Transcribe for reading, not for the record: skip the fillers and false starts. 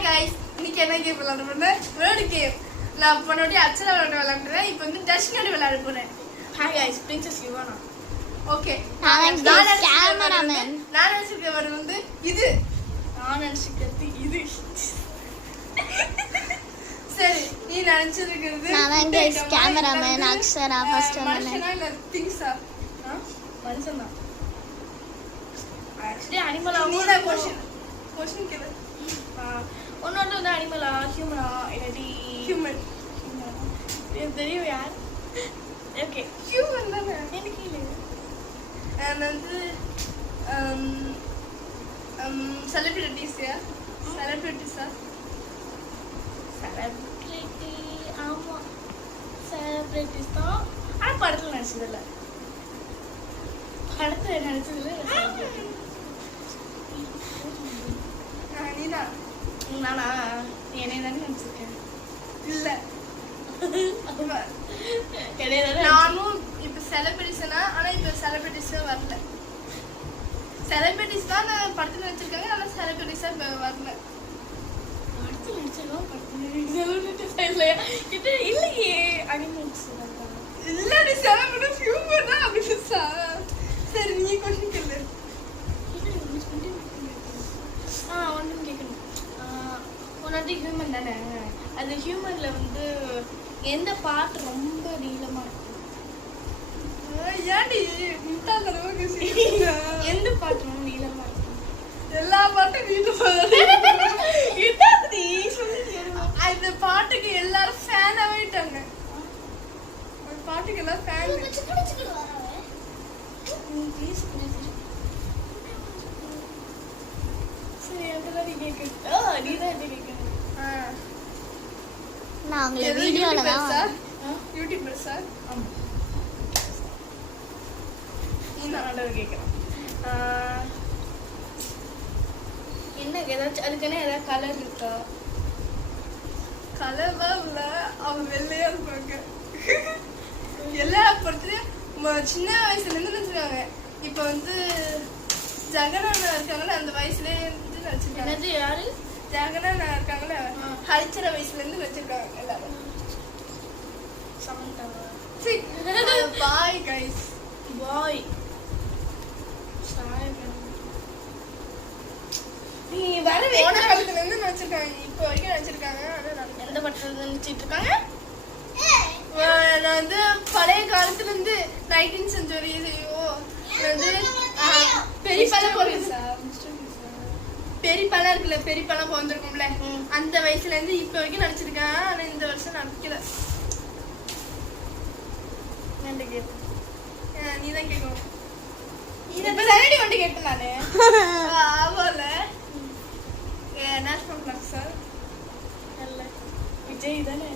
Hi guys, இன்னைக்கு என்ன game விளையாட போறேன்? Word game. நான் போனோடி அச்சலா விளையாடுறேன். இப்போ வந்து டஷ்னோடி விளையாட போறேன். Hi guys, princess Yuvana. Okay. நான் கேமராமேன். நான் நினைச்சிருக்கிறது வந்து இது. நான் நினைச்சிருக்கிறது இது. சரி, நீ நினைச்சிருக்கிறது நான் கைஸ் கேமராமேன் அக்ஷரா ஃபர்ஸ்ட் வந்து மனுஷனா இல்ல திங்ஸா? மனுஷனா. ஆக்சுவலி அனிமலா கூட क्वेश्चन கேளு. ஒன்னொன்று வந்து அனிமலா ஹியூமனா இல்லாட்டி ஹியூமன். எனக்கு தெரியும் யார். ஓகே, ஹியூமன் தானே எனக்கு இல்லை. வந்து செலிபிரிட்டிஸா? செலிபிரிட்டிஸா? செலிபிரிட்டி. ஆமாம், செலிபிரிட்டிஸ் தான். ஆனால் படத்தில் நடிச்சதில்லை. படத்தில் நடிச்சதில்லை. நீதான். நானா? என்னை தானே நினச்சிருக்கேன். இல்லை, நானும் இப்போ செலிபிரிட்டிஸ்னா, ஆனால் இப்போ செலிபிரிட்டிஸாக வரல. செலிபிரிட்டிஸ் தான் நான் படத்தில் நடிச்சிருக்காங்க, ஆனால் செலிபிரிட்டிஸாக இப்போ வரல. படத்தில் நடிச்சிருக்கோம், படத்தில் இல்லையா? இது இல்லையே. அனிமல்ஸ் இல்லை, நீ செலிபிரிட்டிஸ் ஹியூமன் தான் அப்படிசா. சரி, நீ கொஸ்டின் கேளு. ஒன்றும் கேட்கணும். ஒன்னாட்டி ஹியூமன் தானே. அது ஹியூமனில் வந்து எந்த பார்ட் ரொம்ப நீளமாக இருக்கும்? ஏன்டி முட்டாள்தனமாக எந்த பார்ட் ரொம்ப நீளமாக இருக்கும்? எல்லா பாட்டும் அந்த பாட்டுக்கு எல்லாரும் ஃபேன் ஆகிட்டாங்க. அந்த பாட்டுக்கு எல்லாம் ஃபேன். நான் உங்களை வீடியோல தான் யூடியூபர் சார். நான் கேட்குறேன் என்ன ஏதாச்சும் அதுக்குன்னு ஏதாவது கலர் இருக்கா? கலர்லாம் இல்லை, அவங்க வெள்ளையா இருப்பாங்க. எல்லா பொறுத்தவரையும் சின்ன வயசுலேருந்து நினச்சிருக்காங்க. இப்போ வந்து ஜெகனானா இருக்காங்களே, அந்த வயசுலேயே இருந்து நினச்சிருக்காங்க. யாரு? ஜெகனானா இருக்காங்களே, ஹரிச்சர வயசுலேருந்து வச்சிருக்காங்க எல்லாரும். பாய் கைஸ், பாய். நீ வர போன காலத்துல இருந்து நினைச்சிருக்காங்க, இப்போ வரைக்கும் நினைச்சிருக்காங்க. எந்த படத்துல நினைச்சிட்டு இருக்காங்க? நான் வந்து பழைய காலத்துல இருந்து 19th century வந்து பெரியப்பெல்லாம் பெரியப்பெல்லாம் இருக்குல்ல, பெரியப்பெல்லாம் பிறந்திருக்கும்ல, அந்த வயசுல இருந்து இப்ப வரைக்கும் நினைச்சிருக்கேன். ஆனா இந்த வருஷம் நடக்கல. நீதான் கேட்கணும். இப்ப சரடி வண்டி கேட்டேன் நானு. ஆமால, நேஷனல் பிளாக் சார் இல்ல விஜய் தானே.